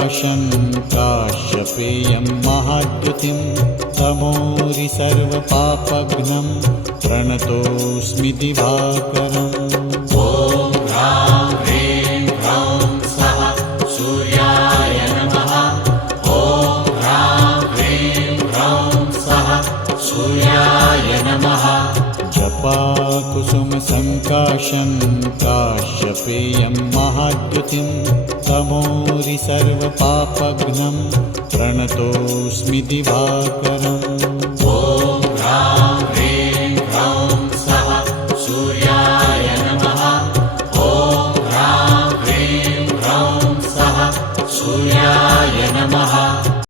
सङ्काशं काश्यपेयं महाद्युतिं तमोरि सर्वपापघ्नं प्रणतोऽस्मि दिवाकरम्। ॐ ह्रां ह्रीं ह्रौं स्वः सूर्याय नमः। ॐ ह्रां ह्रीं ह्रौं स्वः सूर्याय नमः। जपाकुसुमसङ्काशं काश्यपेयं महाद्युतिं तमोरि सर्वपापघ्नं प्रणतोऽस्मि दिवाकरम्।